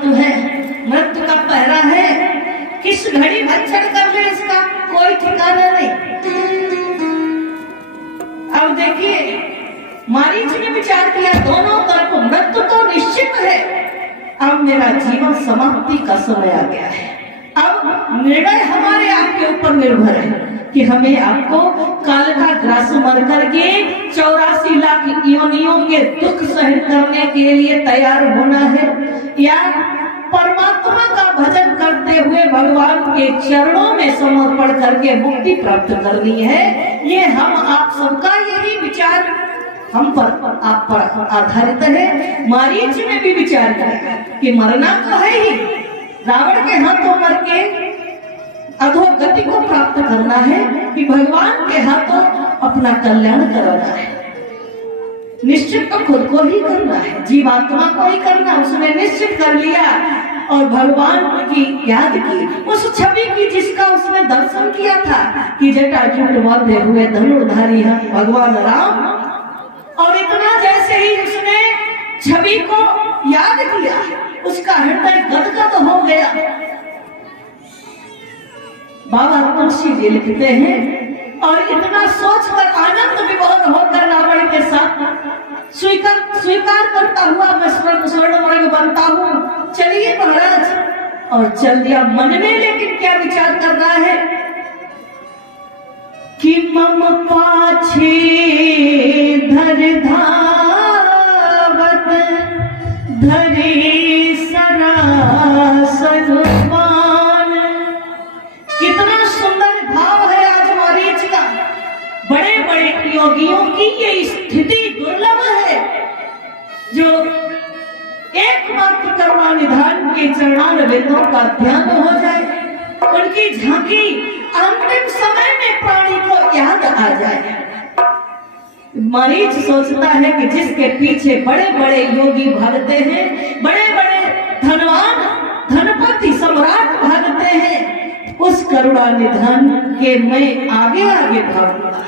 मृत्यु है, मृत्यु का पहरा है, किस घड़ी भक्षण कर ले इसका कोई ठिकाना नहीं। अब देखिए मारीच ने विचार किया दोनों तरफ मृत्यु तो निश्चित है, अब मेरा जीवन समाप्ति का समय आ गया है। अब निर्णय हमारे आपके ऊपर निर्भर है कि हमें आपको काल का ग्रास मर करके 84 लाख योनियों के दुख सहन करने के लिए तैयार होना है या परमात्मा का भजन करते हुए भगवान के चरणों में समर्पण करके मुक्ति प्राप्त करनी है। ये हम आप सबका यही विचार हम पर आप पर आधारित है। मारीच ने भी विचार किया कि मरना तो है ही, रावण के हाथों मर के अधोगति को प्राप्त करना है कि भगवान के हाथों अपना कल्याण कराना है। निश्चित तो खुद को ही करना है, जीवात्मा को ही करना। उसने निश्चित कर लिया और भगवान की याद की, उस छवि की जिसका उसने दर्शन किया था कि जटाजूट बांधे हुए धनुर्धारी हैं भगवान राम। और इतना जैसे ही उसने छवि को याद किया उसका हृदय गदगद हो गया। बाबा तुलसी जी लिखते हैं और इतना सोचकर आनंद विभोर होकर रावण के साथ स्वीकार करता हुआ मैं स्वर्ण वर्ग बनता हूँ, चलिए महाराज। और चल दिया मन में, लेकिन क्या विचार कर रहा है कि मम पाछे धर धावत धरे सरासन मान। कितना सुंदर भाव है आज मारीच का। बड़े बड़े योगियों की ये स्थिति दुर्लभ है जो एकमात्र करुणा निधान के चरणारविंदों का ध्यान हो जाए, उनकी झांकी अंतिम समय में प्राणी को याद आ जाए। मरीच सोचता है कि जिसके पीछे बड़े बड़े योगी भागते हैं, बड़े बड़े धनवान धनपति सम्राट भागते हैं, उस करुणा निधान के मैं आगे आगे भागूंगा।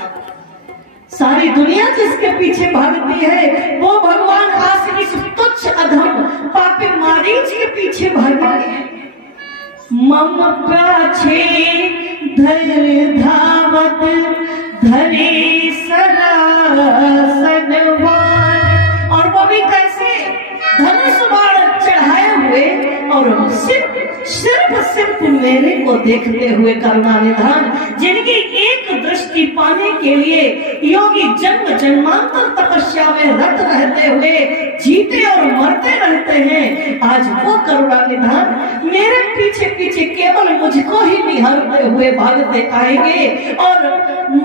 सारी दुनिया जिसके पीछे भागती है वो भगवान आज इस तुच्छ अधम पापी मारीच के पीछे भागेंगे। मम पाछे धर धावत धरे सरासन मान। और वो भी कैसे धनुष बाण चढ़ाए हुए और सिर्फ मेरे को देखते हुए करुणा निधान, जिनकी एक दृष्टि पाने के लिए योगी जन्म जन्मांतर तपस्या में रत रहते हुए जीते और मरते रहते हैं, आज वो करुणा निधान मेरे पीछे पीछे केवल मुझको ही निहारते हुए भागते आएंगे और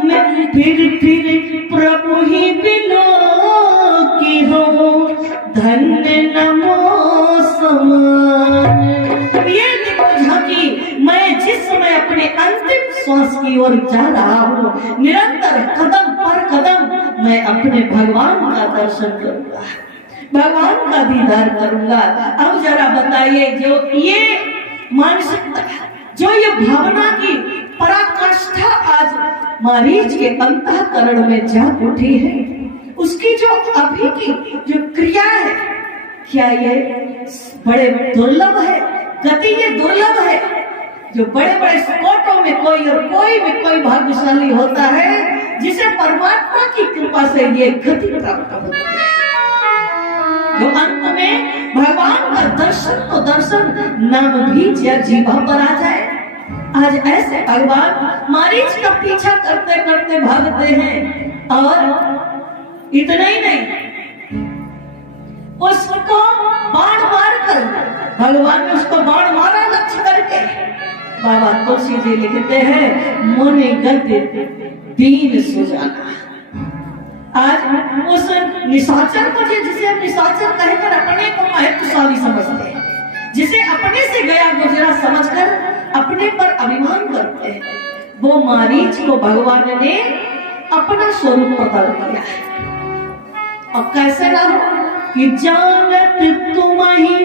मैं फिर प्रभु ही बिलो की हो धन्य नमो समान। ये देखो झांकी, मैं जिस समय अपने अंतिम श्वास की ओर जा रहा हूँ, निरंतर कदम पर कदम मैं अपने भगवान का दर्शन करूंगा, भगवान का दीदार करूंगा। अब जरा बताइए, जो ये मानसिकता, जो ये भावना की पराकाष्ठा आज मारीच के अंतःकरण में जाग उठी है, उसकी जो अभी की जो क्रिया है, क्या ये बड़े दुर्लभ है? गति ये दुर्लभ है जो बड़े बड़े स्पोर्टों में कोई भाग्यशाली होता है जिसे परमात्मा की कृपा से ये गति प्राप्त होती है, जो अंत में भगवान का दर्शन नाम भी जीवा पर आ जाए। आज ऐसे भगवान मारीच का पीछा करते करते भागते हैं और इतना ही नहीं, उसको बाण मारकर भगवान ने उसको बाण मारा लक्ष्य करके। बाबा तुलसी जी लिखते हैं मुनि गति दीन सुजाना। आज उस निशाचर को, जिसे हम निशाचर कहकर अपने को महत्वशाली समझते हैं, जिसे अपने से गया गुजरा समझकर अपने पर अभिमान करते हैं, वो मारीच को भगवान ने अपना स्वरूप प्रकट किया है। और कैसे रहो कि जानत तुम्हें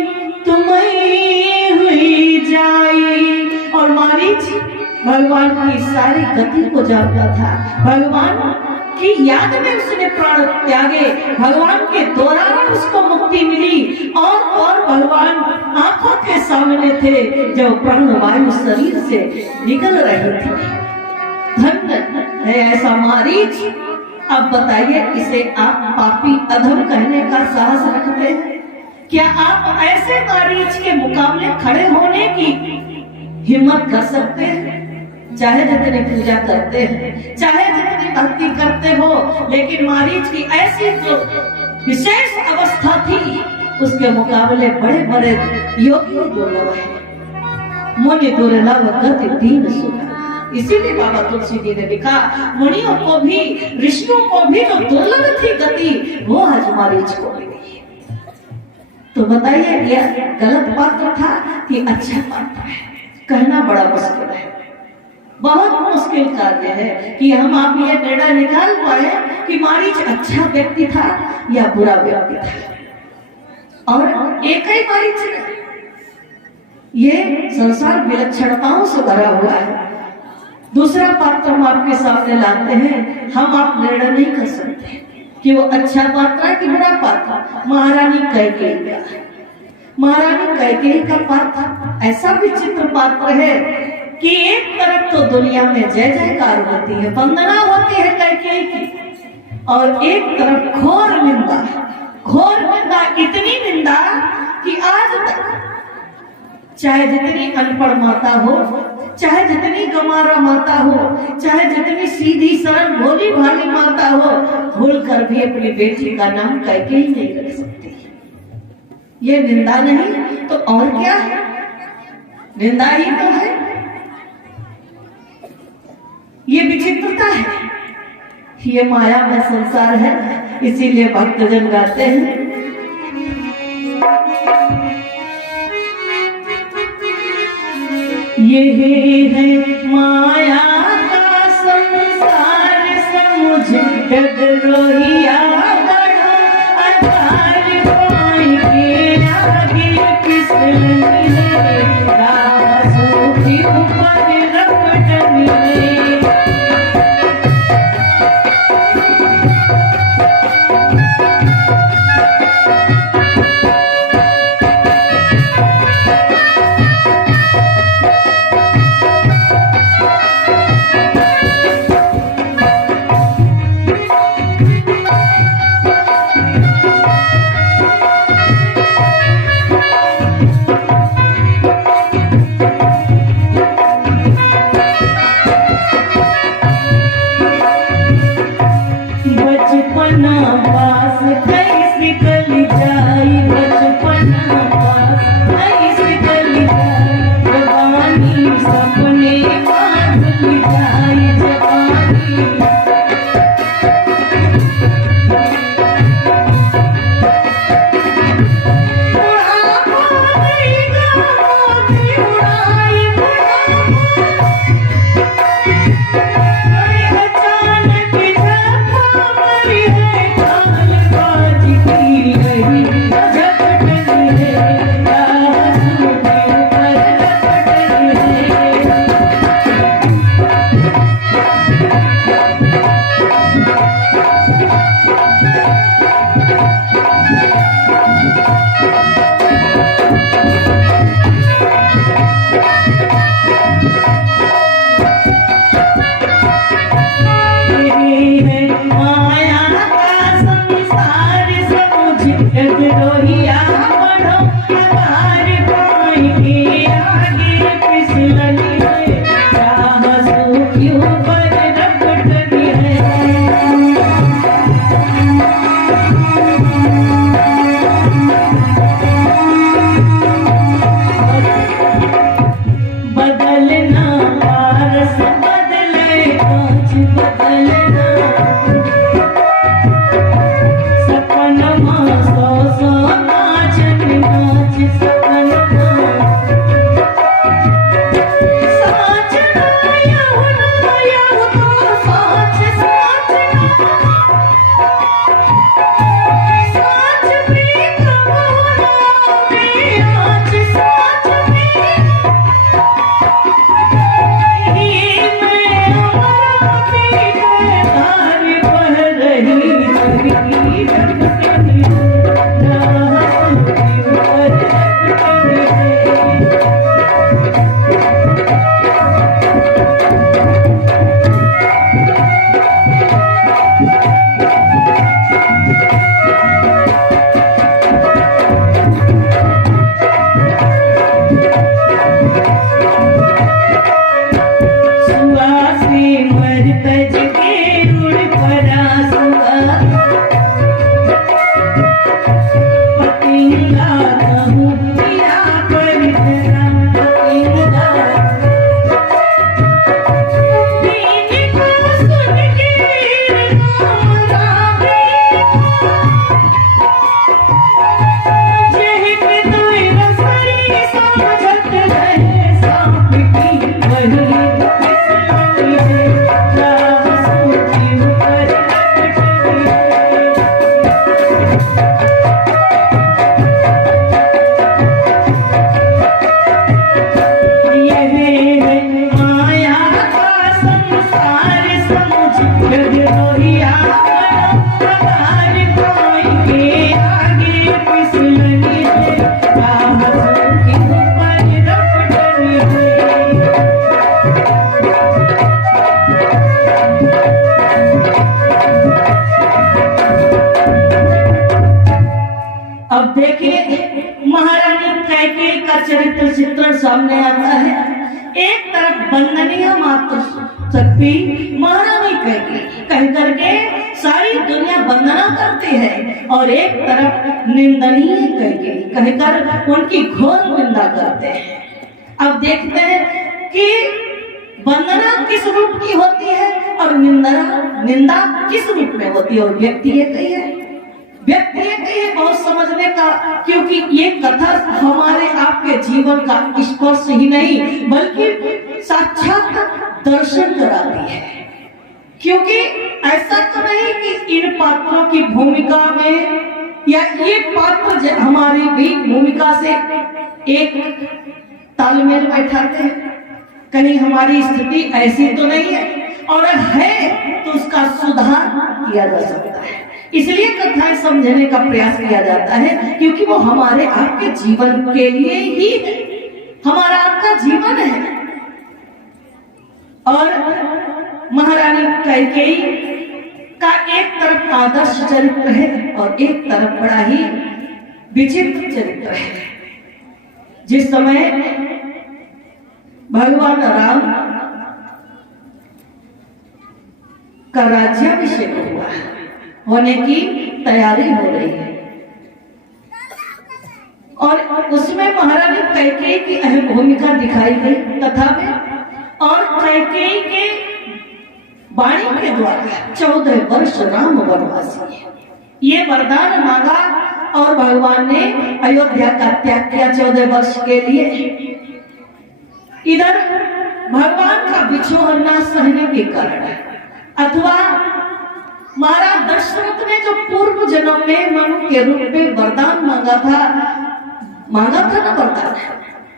हुई जाई। और मारीच भगवान की सारी गति को जानता था, भगवान की याद में उसने प्राण त्यागे, भगवान के दौरान उसको मुक्ति मिली और भगवान आंखों के सामने थे जब प्राणवायु शरीर से निकल रही थी। धन्य है ऐसा मारीच। अब बताइए, इसे आप पापी अधम कहने का साहस रखते हैं? क्या आप ऐसे मारीच के मुकाबले खड़े होने की हिम्मत कर सकते हैं? चाहे जितनी पूजा करते हैं, चाहे जितनी भक्ति करते हो, लेकिन मारीच की ऐसी जो विशेष अवस्था थी, उसके मुकाबले बड़े बड़े योगी दुर्लभ है। मुनि दुर्लभ गति दीन सुख। इसीलिए बाबा तुलसी जी ने लिखा, मुनियों को भी, ऋषियों को भी जो दुर्लभ थी गति, वो आज मारीच को मिली। तो बताइए, यह गलत पात्र था कि अच्छा पात्र है? कहना बड़ा मुश्किल है, बहुत मुश्किल कार्य है कि हम आप ये निर्णय निकाल पाए कि मारीच अच्छा व्यक्ति था या बुरा व्यक्ति था। और एक ही मारीच नहीं, ये संसार विलक्षणताओं से भरा हुआ है। दूसरा पात्र हम आपके सामने लाते हैं, हम आप निर्णय नहीं कर सकते कि वो अच्छा पात्र है कि बुरा पात्र। महारानी कैकेयी का, महारानी कैकेयी का पात्र ऐसा विचित्र पात्र है कि एक तरफ तो दुनिया में जय जयकार होती है, वंदना होती है कैकेयी की, और एक तरफ घोर निंदा, घोर निंदा, इतनी निंदा कि आज तक चाहे जितनी अनपढ़ माता हो, चाहे जितनी गंवारा माता हो, चाहे जितनी सीधी सरल भोली भाली माता हो, भूलकर भी अपनी बेटी का नाम कैकेयी नहीं रख सकती। ये निंदा नहीं तो और क्या है? निंदा ही तो है। ये विचित्रता है, ये माया में संसार है। इसीलिए भक्तजन गाते हैं, ये है माया का संसार, समझ डगरोहिया बड़ो अधार, पाई के आगे फिसल मिले, रासों के ऊपर रपट मिले। अब देखिए महारानी कैकेयी का चरित्र चित्रण सामने आता है। एक तरफ वंदनीय मातृ शक्ति महारानी कैकेयी कह करके सारी दुनिया वंदना करती है, और एक तरफ निंदनीय कैकेयी कहकर उनकी घोर निंदा करते हैं। अब देखते हैं कि वंदना किस रूप की होती है और निंदा किस रूप में होती है। और व्यक्ति एक ही है, व्यक्ति एक ही है बहुत समझने का, क्योंकि ये कथा हमारे आपके जीवन का स्पर्श ही नहीं बल्कि साक्षात दर्शन कराती है। क्योंकि ऐसा तो नहीं कि इन पात्रों की भूमिका में या ये पात्र हमारी भी भूमिका से एक तालमेल बैठाते हैं, कहीं हमारी स्थिति ऐसी तो नहीं है, और है तो उसका सुधार किया जा सकता है। इसलिए कथाएं समझने का प्रयास किया जाता है, क्योंकि वो हमारे आपके जीवन के लिए ही है, हमारा आपका जीवन है। और महारानी कैकेयी का एक तरफ आदर्श चरित्र है और एक तरफ बड़ा ही विचित्र चरित्र है। जिस समय भगवान राम का राज्याभिषेक हुआ होने की तैयारी हो रही है, और उसमें महारानी कैकेयी की अहम भूमिका दिखाई गई कथा में। और कैकेयी के वाणी के द्वारा 14 वर्ष राम वनवासी ये वरदान मांगा, और भगवान ने अयोध्या का त्याग किया 14 वर्ष के लिए। इधर भगवान का बिछोह न सहने के कारण, अथवा महाराज दशरथ ने जो पूर्व जन्म में मनु के रूप में वरदान मांगा था ना वरदान,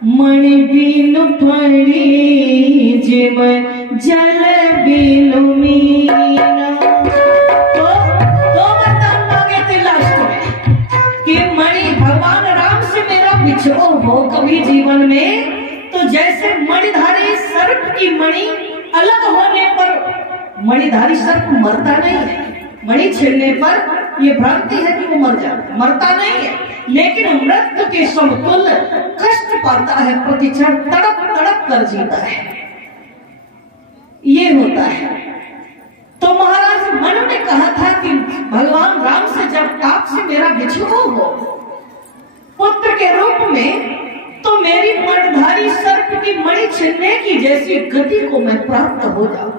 मणि बिनु फणी जिम जल बिनु मीना, तो वरदान मांगे थे लास्ट में कि मणि भगवान राम से मेरा बिछोह हो कभी जीवन में, तो जैसे मणिधारी सर्प की मणि अलग होने पर मणिधारी सर्प मरता नहीं है, मणि छेड़ने पर यह भ्रांति है कि वो मरता नहीं है, लेकिन मृत्यु के समतुल्य कष्ट पाता है, प्रतिक्षण तड़प तड़प कर जीता है। ये होता है। तो महाराज मनु ने कहा था कि भगवान राम से जब आपसे मेरा बिछोह हो पुत्र के रूप में, तो मेरी मणिधारी सर्प की मणि छीनने की जैसी गति को मैं प्राप्त हो जाऊं।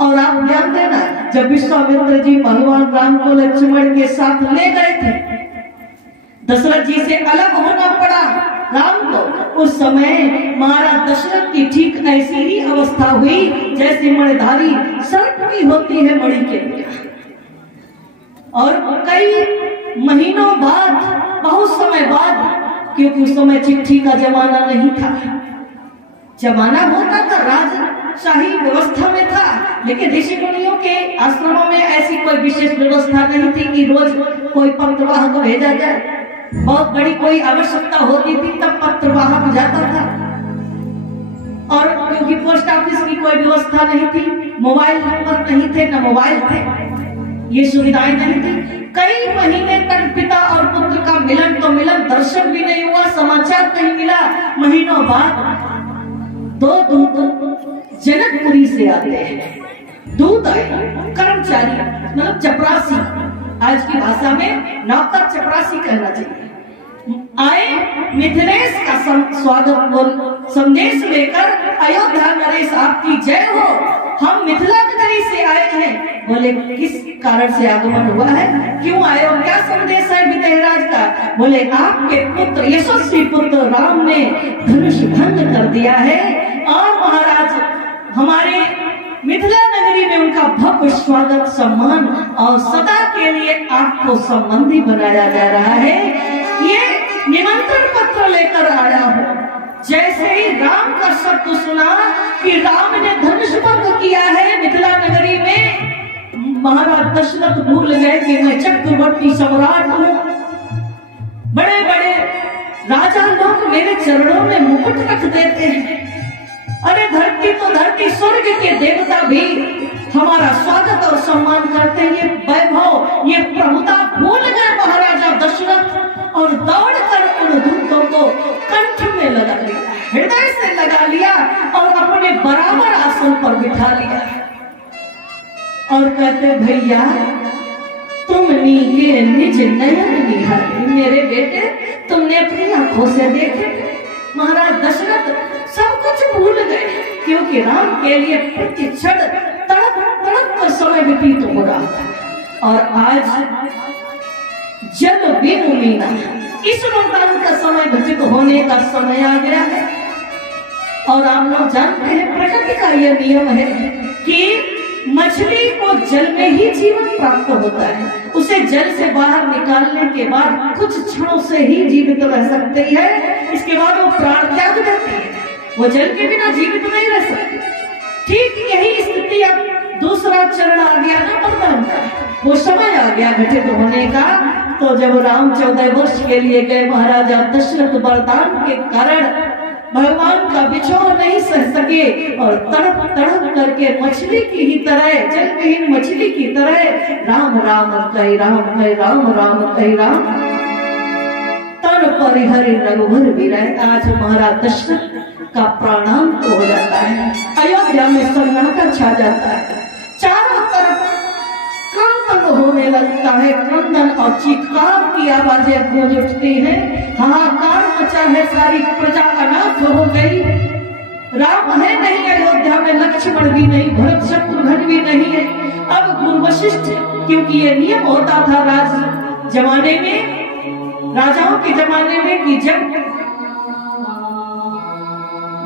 और आप ध्यान देना, जब विश्वामित्र जी भगवान राम को लक्ष्मण के साथ ले गए थे, दशरथ जी से अलग होना पड़ा राम को, उस समय महाराज दशरथ की ठीक ऐसी ही अवस्था हुई जैसे मणिधारी सर्प की होती है मणि के लिए। और कई महीनों बाद, बहुत समय बाद, क्योंकि उस समय चिट्ठी का जमाना नहीं था, जमाना होता था राजशाही व्यवस्था में था, लेकिन ऋषि मुनियों के आश्रमों में ऐसी कोई विशेष व्यवस्था नहीं थी कि रोज कोई पत्रवाहक भेजा जाए। बहुत बड़ी कोई आवश्यकता होती थी तब पत्रवाहक जाता था, और क्योंकि पोस्ट ऑफिस की कोई व्यवस्था नहीं थी, मोबाइल नंबर नहीं थे, न मोबाइल थे, ये सुविधाएं नहीं थी। कई महीने तक पिता और पुत्र का मिलन तो मिलन, दर्शन भी नहीं हुआ, समाचार नहीं मिला। महीनों बाद 2 दूत जनकपुरी से आते हैं। दूत आए, कर्मचारी मतलब चपरासी, आज की भाषा में नौकर चपरासी कहना चाहिए, आए मिथिलेश का स्वागत संदेश लेकर, अयोध्या नरेश आपकी जय हो, हम मिथिला नगरी से आए हैं। बोले किस कारण से आगमन हुआ है, क्यों आए हो, क्या संदेश है विदेहराज का? बोले आपके पुत्र यशस्वी पुत्र राम ने धनुष भंग कर दिया है, और महाराज हमारे मिथिला नगरी में उनका भव्य स्वागत सम्मान और सदा के लिए आपको संबंधी बनाया जा रहा है। ये निमंत्रण पत्र लेकर आया हूँ। जैसे ही राम का शब्द सुना कि राम ने धनुष भंग किया है मिथिला नगरी में, महाराज दशरथ भूल गए कि मैं चक्रवर्ती सम्राट हूँ। बड़े बड़े राजा लोग मेरे चरणों में मुकुट रख देते हैं। अरे धरती तो धरती, स्वर्ग के देवता भी हमारा स्वागत और सम्मान करते हैं। ये वैभव, ये प्रभुता भूल गए महाराजा दशरथ और दौड़कर उन दूतों को कंठ में लगा लिया, हृदय से लगा लिया और अपने बराबर आसन पर बिठा लिया और कहते भैया तुमनी के निज नयन निहारे, मेरे बेटे तुमने अपनी आंखों से देखे। महाराज दशरथ सब कुछ भूल गए क्योंकि राम के लिए प्रति क्षण तड़प तड़प कर समय व्यतीत हो रहा था। और आज जब बिनु मीना इस वरदान का समय व्यतीत होने का समय आ गया है। और आप लोग जानते हैं प्रकृति का यह नियम है कि मछली को जल में ही जीवन प्राप्त होता है। उसे जल से बाहर निकालने के बाद कुछ क्षणों से ही जीवित रह सकती है, इसके बाद वो प्राण त्याग देती है। वो जल के बिना जीवित नहीं रह सकती। ठीक यही स्थिति अब दूसरा चरण आ गया ना वरदान का, वो समय आ गया घटित होने का। तो जब राम 14 वर्ष के लिए गए, महाराजा दशरथ वरदान के कारण भगवान का बिछोह नहीं सह सके और तड़प तड़प करके मछली की ही तरह, जल विहीन मछली की तरह राम राम कह राम कह राम राम कह राम तन पर हरि रघुवर विरह। आज महाराज दशरथ का प्राणांत हो जाता है। अयोध्या में सन्नाटा छा जाता है, चारों तरफ क्रंदन होने लगता है, क्रंदन और चीत्कार की आवाजें गूंज उठती हैं, हाहाकार मचा है, सारी प्रजा अनाथ हो गई। राम है नहीं अयोध्या में, लक्ष्मण भी नहीं, भरत शत्रुघ्न भी नहीं है। अब गुरु वशिष्ठ, क्योंकि ये नियम होता था राज जमाने में, राजाओं के जमाने में कि जब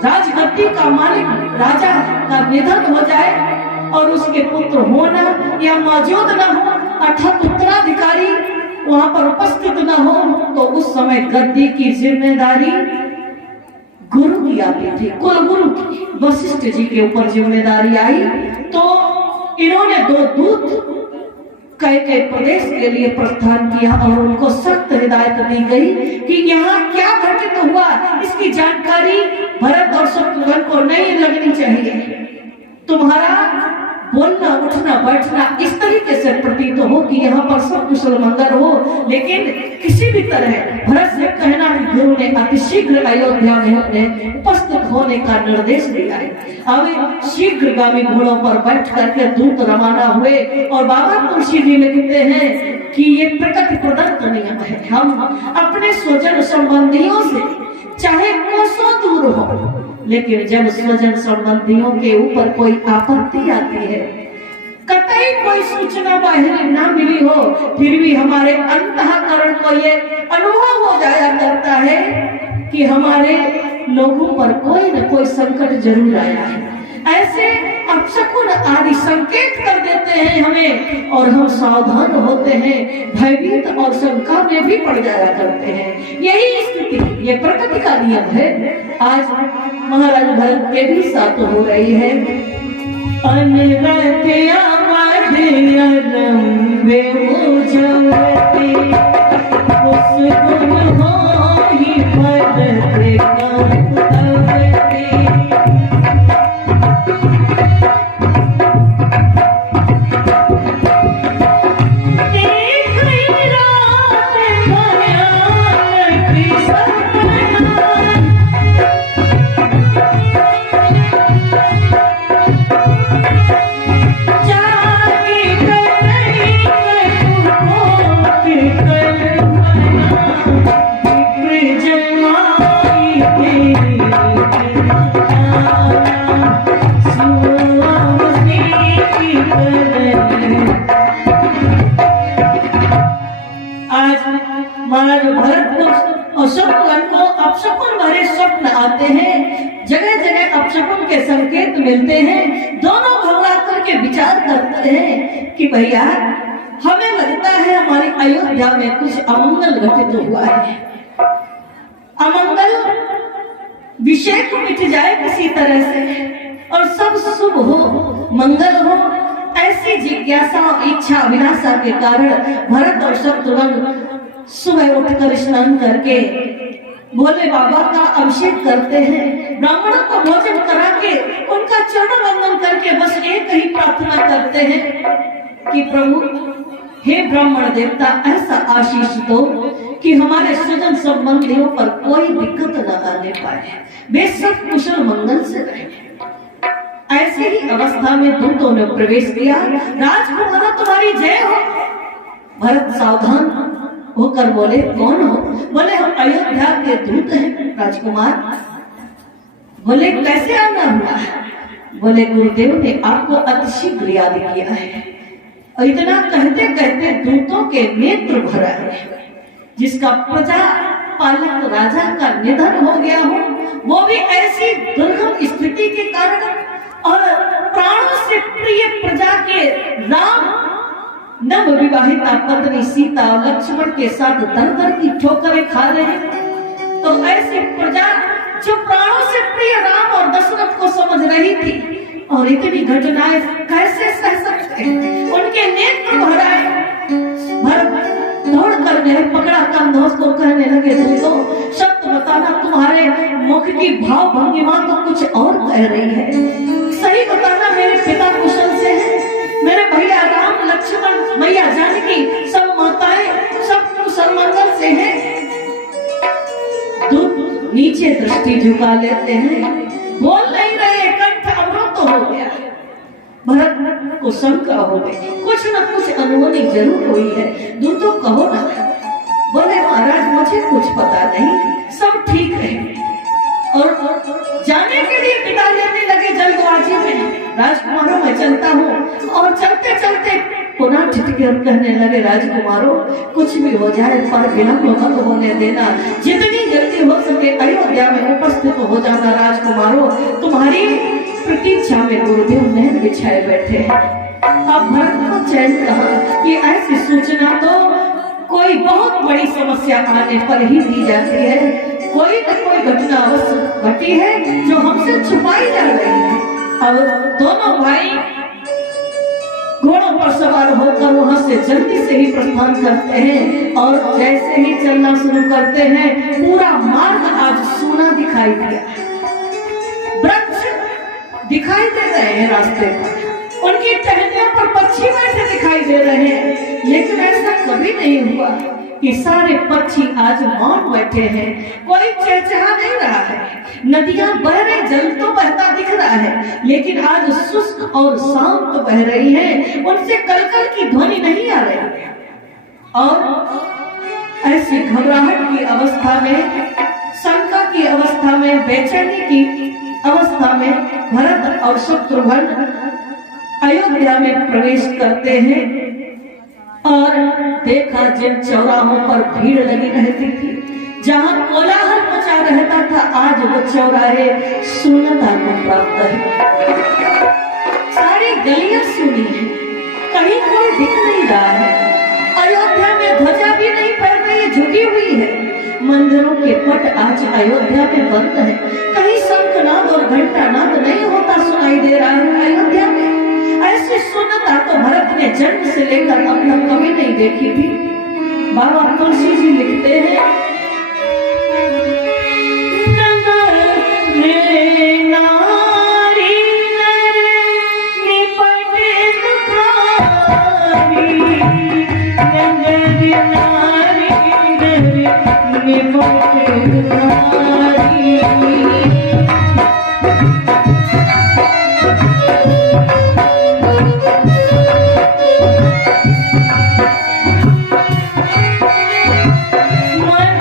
राजगद्दी का मालिक राजा का निधन हो जाए और उसके पुत्र होना या मौजूद न हो अर्थात उत्तराधिकारी वहां पर उपस्थित न हो, तो उस समय गद्दी की जिम्मेदारी गुरु की आती थी, कुल गुरु की। वशिष्ठ जी के ऊपर जिम्मेदारी आई तो इन्होंने 2 दूत कई प्रदेश के लिए प्रस्थान किया और उनको सख्त हिदायत दी गई कि यहाँ क्या घटित हुआ इसकी जानकारी भरत और शत्रुघ्न को नहीं लगनी चाहिए। तुम्हारा बोलना उठना बैठना इस तरीके से प्रतीत हो कि यहाँ पर सब कुशल मंगल हो, लेकिन किसी भी तरह भरत से कहना कि गुरु ने अतिशीघ्र अयोध्या में उपस्थित होने का निर्देश दिया है। अब शीघ्रगामी घोड़ों पर बैठ करके दूत रवाना हुए और बाबा तुलसी जी लिखते हैं कि ये प्रकृति प्रदत्त नियम है। हम अपने स्वजन संबंधियों से चाहे कोसों दूर हो, लेकिन जब स्वजन संबंधियों के ऊपर कोई आपत्ति आती है, कतई कोई सूचना बाहर ना मिली हो, फिर भी हमारे अंतःकरण को ये अनुभव हो जाया करता है कि हमारे लोगों पर कोई न कोई संकट जरूर आया है। ऐसे अपशकुन आदि संकेत कर देते हैं हमें और हम सावधान होते हैं, भयभीत और शंका में भी पड़ जाया करते हैं। यही स्थिति ये प्रकृति का नियम है। आज महाराज भरत के भी साथ हो रही है। जगह जगह अपशकुन के संकेत मिलते हैं। दोनों घबरा करके विचार करते हैं कि भैया हमें लगता है हमारी अयोध्या में कुछ अमंगल घटित हुआ है, अमंगल विषय को मिट जाए किसी तरह से और सब शुभ हो, मंगल हो। ऐसी जिज्ञासा और इच्छा अभिलाषा के कारण भरत और शत्रुघ्न सुबह उठकर स्नान करके भोले बाबा का अभिषेक करते हैं, ब्राह्मणों को भोजन करा के उनका चरण वंदन करके बस एक ही प्रार्थना करते हैं कि प्रभु हे ब्राह्मण देवता ऐसा आशीष दो कि हमारे स्वजन संबंधियों पर कोई दिक्कत न आने पाए, वे सब कुशल मंगल से रहे। ऐसी ही अवस्था में दूतों ने प्रवेश किया। राजकुमारा तुम्हारी जय हो। भरत सावधान होकर बोले कौन हो? बोले हम अयोध्या के दूत हैं राजकुमार। बोले कैसे आना हुआ? बोले गुरुदेव ने आपको अतिशीघ्र याद किया है। और इतना कहते कहते दूतों के नेत्र भर आए। जिसका प्रजा पालक राजा का निधन हो गया हो, वो भी ऐसी दुर्गम स्थिति के कारण, और प्राणों से प्रिय प्रजा के राम नव विवाहिता पत्नी सीता लक्ष्मण के साथ दर दर की ठोकरें खा रहे हैं। तो ऐसी प्रजा जो प्राणों से प्रिय राम और दशरथ को समझ रही थी, और इतनी घटनाएं कैसे सह सकते हैं? उनके नेत्र भर आए। भरत दौड़ कर गए, पकड़ा कंधों को, कहने लगे दोस्तों शब्द बताना, तुम्हारे मुख की भाव भंगिमा तो कुछ और कह रही है। सही बताना, मेरे पिता कुशल से हैं, मेरे भैया राम लक्ष्मण मैया जानकी सब माताएं सब कुशल मंगल से हैं। दूत नीचे दृष्टि झुका लेते हैं, बोल नहीं रहे, कंठ अवरुद्ध हो गया। भरत को शंका हो गई, कुछ न कुछ अनहोनी जरूर हुई है, दूतों कहो ना। बोले महाराज मुझे कुछ पता नहीं, सब ठीक है। और जाने के लिए विदा लेने लगे जल्दबाजी में। राजकुमारों मैं चलता हूँ। और चलते चलते पुनः ठिठके और कहने लगे राजकुमारों कुछ भी हो जाए पर विलंब मत होने देना, जितनी जल्दी हो सके अयोध्या में उपस्थित हो जाना। राजकुमारों तुम्हारी प्रतीक्षा में गुरुदेव नैन बिछाए बैठे हैं। अब भरत को चैन कहा कि ऐसी सूचना तो कोई बहुत बड़ी समस्या आने पर ही दी जाती है। कोई न कोई घटना अवश्य घटी है जो हमसे छुपाई जा रही है। अब दोनों भाई घोड़ों पर सवार होकर वहां से जल्दी से ही प्रस्थान करते हैं। और जैसे ही चलना शुरू करते हैं, पूरा मार्ग आज सूना दिखाई दिया। वृक्ष दिखाई दे रहे हैं रास्ते पर, उनकी टहनियों पर पक्षी बैठे दिखाई दे रहे हैं। लेकिन ऐसा कभी नहीं हुआ कि सारे पक्षी आज मौन बैठे हैं, कोई चहचहा नहीं रहा है। नदियां बह रही, जल तो बहता दिख रहा है, लेकिन आज शुष्क और शांत बह रही है, उनसे कलकल की ध्वनि नहीं आ रही। और ऐसी घबराहट की अवस्था में, शंका की अवस्था में, बेचैनी की अवस्था में भरत और शत्रुघ्न अयोध्या में प्रवेश करते हैं। और देखा जिन चौराहों पर भीड़ लगी रहती थी, जहां कोलाहल मचा रहता था, आज वो चौराहे शून्यता को प्राप्त है। सारी गलियां सूनी है, कहीं कोई दिख नहीं रहा है। अयोध्या में ध्वजा भी नहीं फैल रही, झुकी हुई है। मंदिरों के पट आज अयोध्या में बंद है, कहीं शंखनाद और घंटानाद नहीं होता सुनाई दे रहा है अयोध्या में। ऐसी सुन्नता तो भरत ने जन्म से लेकर अब तक कभी नहीं देखी थी। बाबा तुलसी जी लिखते हैं, मन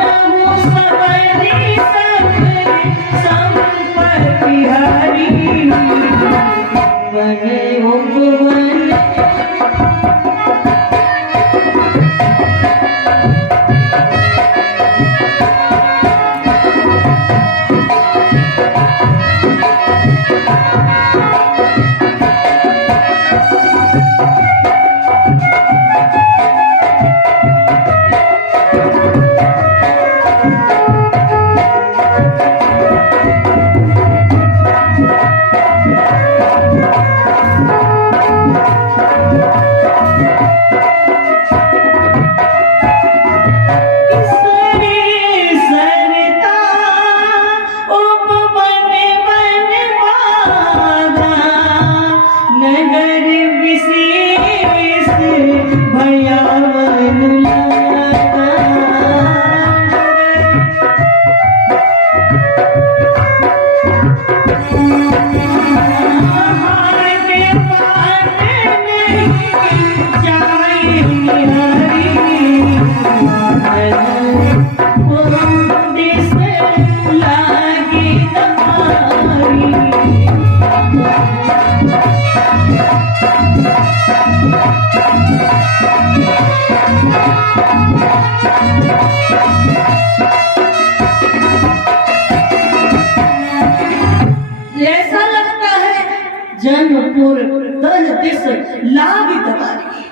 जनपुर दह दिस लाग दबारी,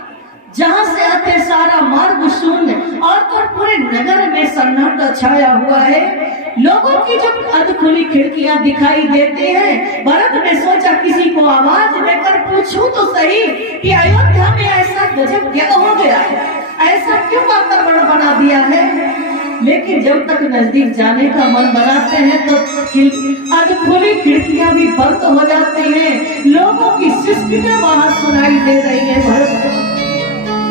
जहां से आते सारा मार्ग शून्य और तो पूरे नगर में सन्नाटा छाया हुआ है। लोगों की जो अध खुली खिड़कियां दिखाई देती हैं। भरत ने सोचा किसी को आवाज देकर पूछूं तो सही कि अयोध्या में ऐसा गजब क्या हो गया है, ऐसा क्यों वातावरण बना दिया है। लेकिन जब तक नजदीक जाने का मन बनाते हैं तो अध खुली खिड़कियां भी बंद हो जाती हैं। लोगों की सिसकियां वहां सुनाई दे रही है।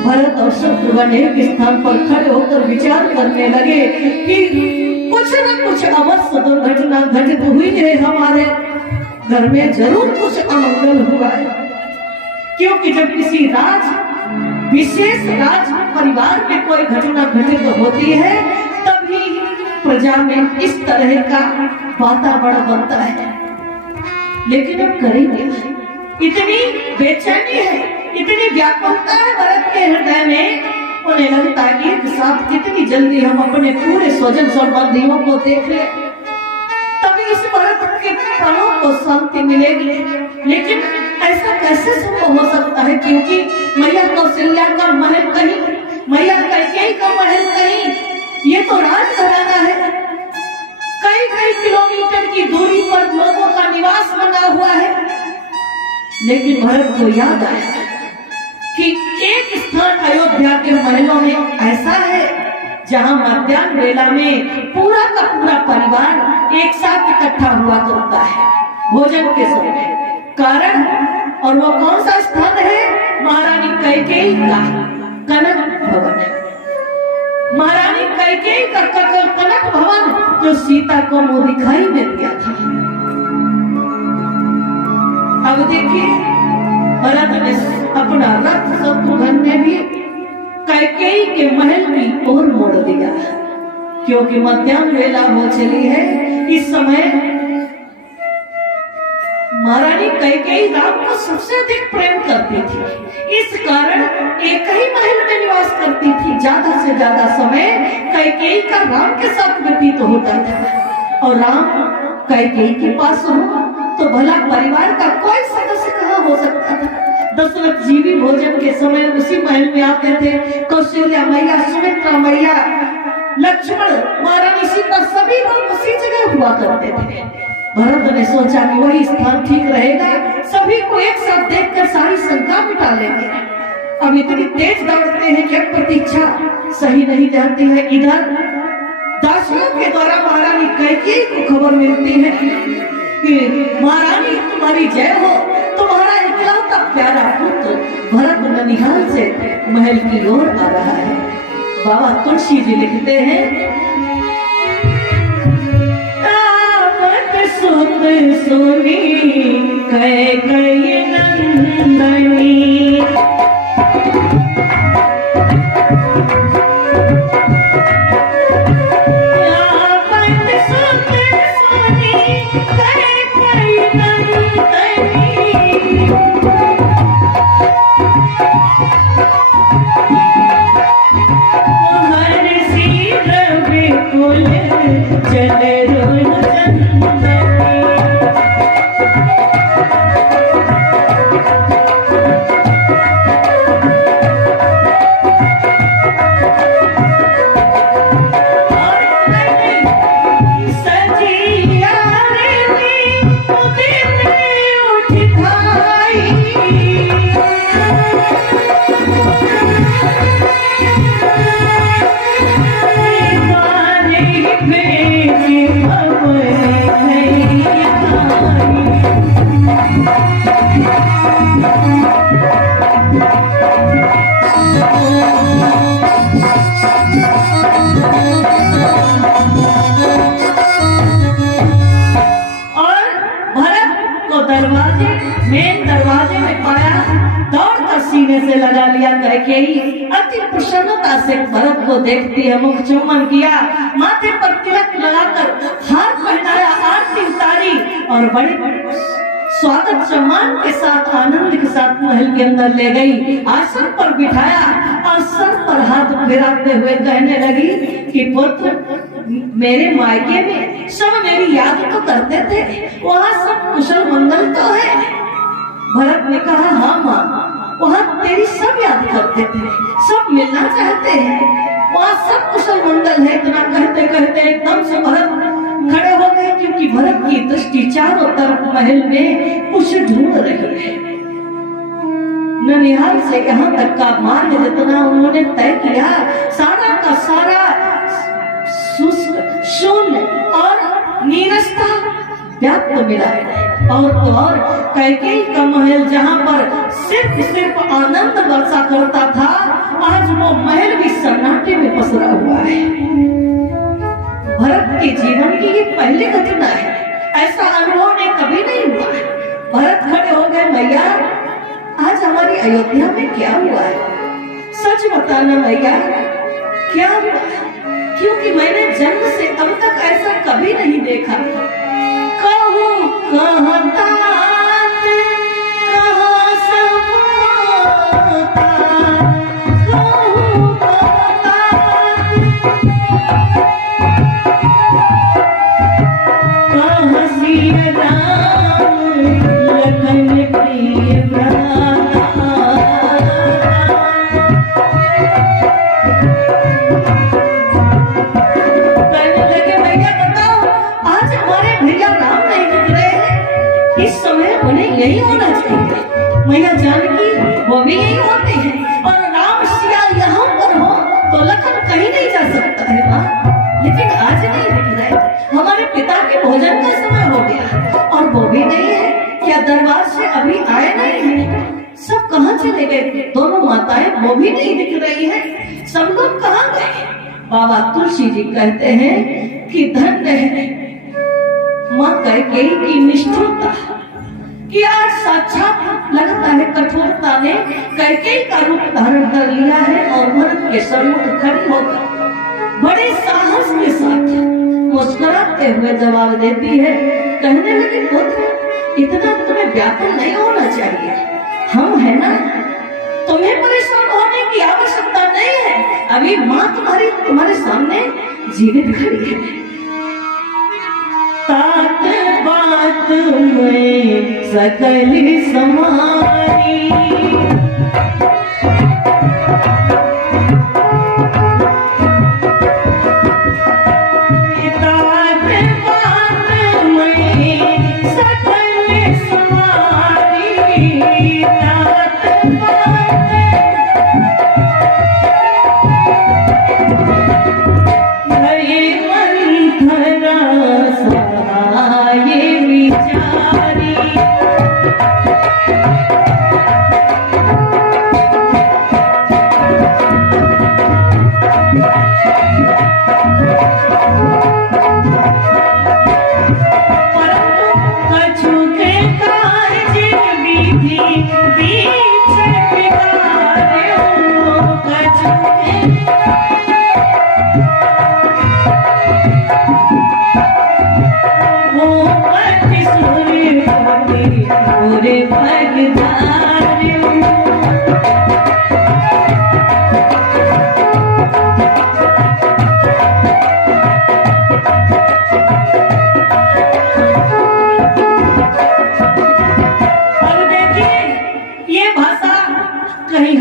भरत और शत्रुघ्न एक स्थान पर खड़े होकर विचार करने लगे कि कुछ न कुछ अवश्य दुर्घटना घटित हुई है, हमारे घर में जरूर कुछ अमंगल हुआ है। क्योंकि जब किसी विशेष राज परिवार में कोई घटना घटित होती है तभी प्रजा में इस तरह का वातावरण बनता है। लेकिन अब करेंगे, इतनी बेचैनी है, इतनी व्याकुलता है भरत के हृदय में। उन्हें लगता है कि एक साथ कितनी जल्दी हम अपने पूरे स्वजन संबंधियों को देख ले, तभी इस भरत के प्राणों को शांति मिलेगी। लेकिन ऐसा कैसे संभव हो सकता है, क्योंकि मैया कौशल्या का महल कहीं, मैया कैकेयी का महल कहीं, ये तो राजघराना है। कई कई किलोमीटर की दूरी पर लोगों का निवास बना हुआ है। लेकिन भरत को याद आया कि एक स्थान अयोध्या के महलों में ऐसा है जहां मध्याह्न वेला में पूरा का पूरा परिवार एक साथ इकट्ठा हुआ करता है भोजन के समय। कारण, और वो कौन सा स्थान है? महारानी कैकेयी का कनक भवन। महारानी कैकेयी का कनक भवन जो सीता को मुंह दिखाई में दिया था। अब देखिए, भरत ने अपना रथ शत्रुघ्न ने भी कैकेयी के महल की ओर मोड़ दिया, क्योंकि मध्याह्न वेला हो चली है। इस समय महारानी कैकेयी राम को सबसे अधिक प्रेम करती थी, इस कारण एक ही महल में निवास करती थी। ज्यादा से ज्यादा समय कैकेयी का राम के साथ व्यतीत होता था। और राम कैकेयी के पास हो तो भला परिवार का कोई सदस्य कहाँ हो सकता था। दशरथ जी भी भोजन के समय उसी महल में आते थे। कौशल्या मैया, सुमित्रा मैया, लक्ष्मण, महारानी सीता, सभी लोग उसी जगह हुआ करते थे। भरत ने सोचा कि वही स्थान ठीक रहेगा, सभी को एक साथ देखकर सारी शंका मिटा लेंगे। अब इतनी तेज दौड़ते हैं कि प्रतीक्षा सही नहीं जाती है। इधर दासियों के द्वारा महारानी कैकेयी को खबर मिलती है कि महारानी तुम्हारी जय हो, तुम्हारा इकलौता प्यारा पुत्र भरत ननिहाल से महल की ओर आ रहा है। बाबा तुलसी जी लिखते हैं, सुत सुनी कैकेयी नंदनी, दरवाजे में पाया, दौड़कर सीने से लगा लिया कैकेयी। अति प्रसन्नता से भरत को देखती है, मुख चुम्बन किया, माथे पर तिलक लगाकर हार पहनाया, आरती उतारी और बड़े स्वागत सम्मान के साथ, आनंद के साथ महल के अंदर ले गई। आसन पर बिठाया और सर पर हाथ फिराते हुए कहने लगी कि पुत्र, मेरे मायके में सब मेरी याद तो करते थे, वहाँ सब कुशल मंगल तो है। भरत ने कहा हाँ माँ, वहाँ तेरी सब याद करते थे, सब मिलना चाहते हैं, वहाँ सब कुशल मंगल है। इतना कहते कहते एकदम से भरत खड़े हो गए, क्योंकि भरत की दृष्टि चारों तरफ महल में कुछ ढूंढ रही है। ननिहाल से यहाँ तक का मार्ग जितना उन्होंने तय किया, सारा का सारा शुष्क, शून्य और नीरसता व्याप्त मिला है। और तो और कैकेयी का महल जहाँ पर सिर्फ आनंद बरसा करता था, आज वो महल भी सन्नाटे में पसरा हुआ है। भरत के जीवन की ये पहली घटना है, ऐसा अनुभव ने कभी नहीं हुआ है। भरत खड़े हो गए, मैया आज हमारी अयोध्या में क्या हुआ है, सच बताना मैया क्या हुआ है, क्योंकि मैंने जन्म से अब तक ऐसा कभी नहीं देखा। कहूँ कहता कहाँ समाता, कहूँ कहता कहाँ सिया राम लखन प्रिय भ्राता। कहने लगे भैया बताओ, आज हमारे भैया राम नहीं दिख रहे हैं, इस समय उन्हें यही होना चाहिए। मैया जानकी वो भी यही होते हैं, और राम सिया यहाँ पर हो तो लखन कहीं नहीं जा सकता है माँ, लेकिन आज नहीं दिख रहे। हमारे पिता के भोजन का समय हो गया और वो भी नहीं है, क्या दरबार से अभी आए नहीं है, सब कहाँ चले गए। दोनों माताएं वो भी नहीं दिख रही है, सब लोग कहाँ गए। बाबा तुलसी जी कहते हैं कि धन्य है माँ कैकेयी की निष्ठुरता, कि आज साक्षात लगता है कठोरता ने कैकेयी का रूप धारण कर लिया है और भरत के सम्मुख खड़ी होकर बड़े साहस के साथ मुस्कुराते हुए जवाब देती है। कहने लगी पुत्र, इतना तुम्हें व्याकुल नहीं होना चाहिए, हम है ना, तुम्हें परेशान होने की आवश्यकता नहीं है। अभी माँ तुम्हारे सामने जीवित खड़ी है। तात बात में सकल समारी,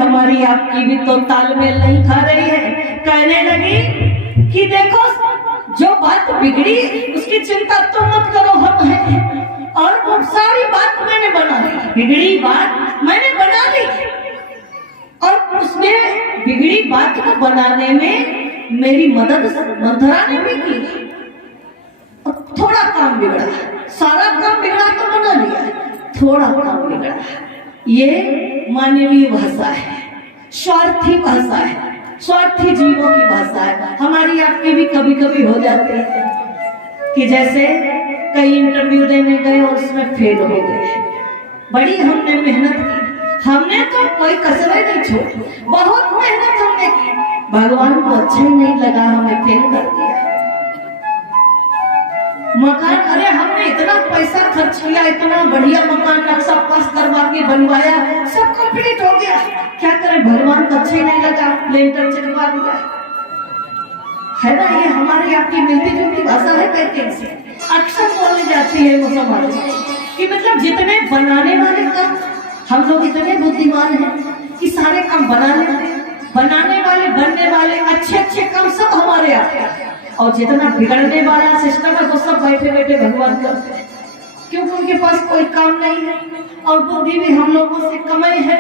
हमारी आपकी भी तो तालमेल नहीं खा रही है। कहने लगी कि देखो, जो बात बिगड़ी उसकी चिंता तुम मत करो, हम हैं, और वो सारी बात मैंने बना ली, बिगड़ी बात मैंने बना ली, और उसमें बिगड़ी बात को बनाने में मेरी मदद मंथरा ने भी की। थोड़ा काम बिगड़ा, सारा काम बिगड़ा तो बना लिया, थोड़ा काम बिगड़ा। ये मानवीय भाषा है, स्वार्थी भाषा है, स्वार्थी जीवों की भाषा है। हमारी आपकी भी कभी कभी हो जाती है कि जैसे कई इंटरव्यू देने गए और उसमें फेल हो गए। बड़ी हमने मेहनत की, हमने तो कोई कसर नहीं छोड़ी, बहुत मेहनत हमने की, भगवान को अच्छा ही नहीं लगा, हमें फेल कर दिया। मकान, अरे हमने इतना पैसा खर्च किया, इतना बढ़िया मकान नक्शा पास करवा के बनवाया, सब कंप्लीट हो गया, क्या करें, भगवान को अच्छा ही नहीं लगा, लेंटर चढ़वा दिया। है ना, ये हमारी आपकी मिलती जुलती भाषा है। कहते से अक्सर बोली जाती है मुसलमान कि मतलब जितने बनाने वाले का हम लोग इतने बुद्धिमान हैं कि सारे काम बना लेते हैं, बनाने वाले बनने वाले अच्छे अच्छे काम सब हमारे आते हैं, और जितना बिगड़ने वाला सिस्टम है वो सब बैठे बैठे भगवान करते हैं, क्योंकि उनके पास कोई काम नहीं है और बुद्धि भी हम लोगों से कम ही है,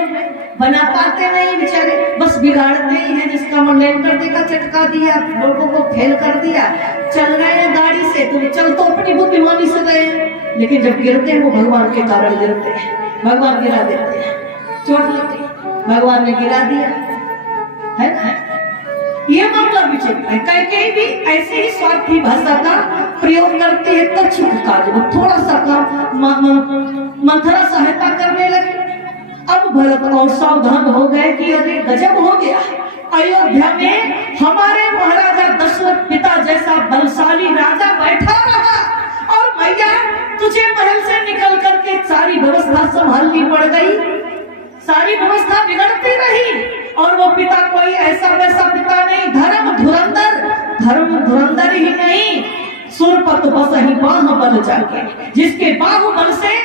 बना पाते नहीं बेचारे, बस बिगाड़ते ही हैं। जिसका मन लेंटर देखा चटका दिया, लोगों को फेल कर दिया, चल रहे हैं गाड़ी से तो चल तो अपनी बुद्धिमानी से गए, लेकिन जब गिरते हैं वो भगवान के कारण गिरते हैं, भगवान गिरा देते हैं, चोट लगती भगवान ने गिरा दिया है ना। ये मामला भी चलता है, कई भी ऐसे ही स्वार्थी भाषा का प्रयोग करते हैं, तक्षुक काज थोड़ा सा काम मंथरा सहायता करने लगे। अब भरत और सावधान हो गए कि अरे गजब हो गया, अयोध्या में हमारे महाराजा दशरथ पिता जैसा बलशाली राजा बैठा रहा और मैया तुझे महल से निकल करके सारी व्यवस्था संभालनी पड़ गई, सारी व्यवस्था बिगड़ती रही, और वो पिता कोई ऐसा वैसा पिता नहीं, धर्म धुरंधर ही नहीं, सुरपत बस ही बाहुबल जाके, जिसके बाहुबल से